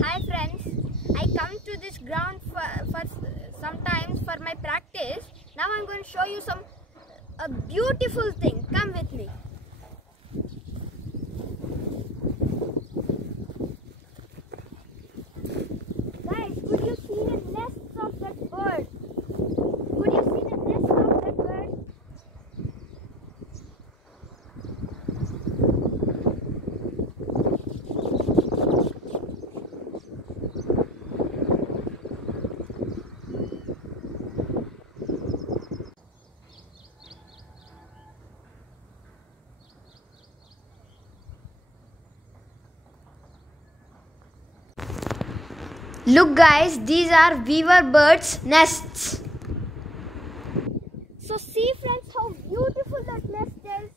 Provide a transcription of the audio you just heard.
Hi friends, I come to this ground for sometimes for my practice. Now I'm going to show you a beautiful thing. Come with me. Guys, could you see the nests of that bird? Could you see the nest of that bird? Look guys, these are weaver birds' nests. So see friends how beautiful that nest is.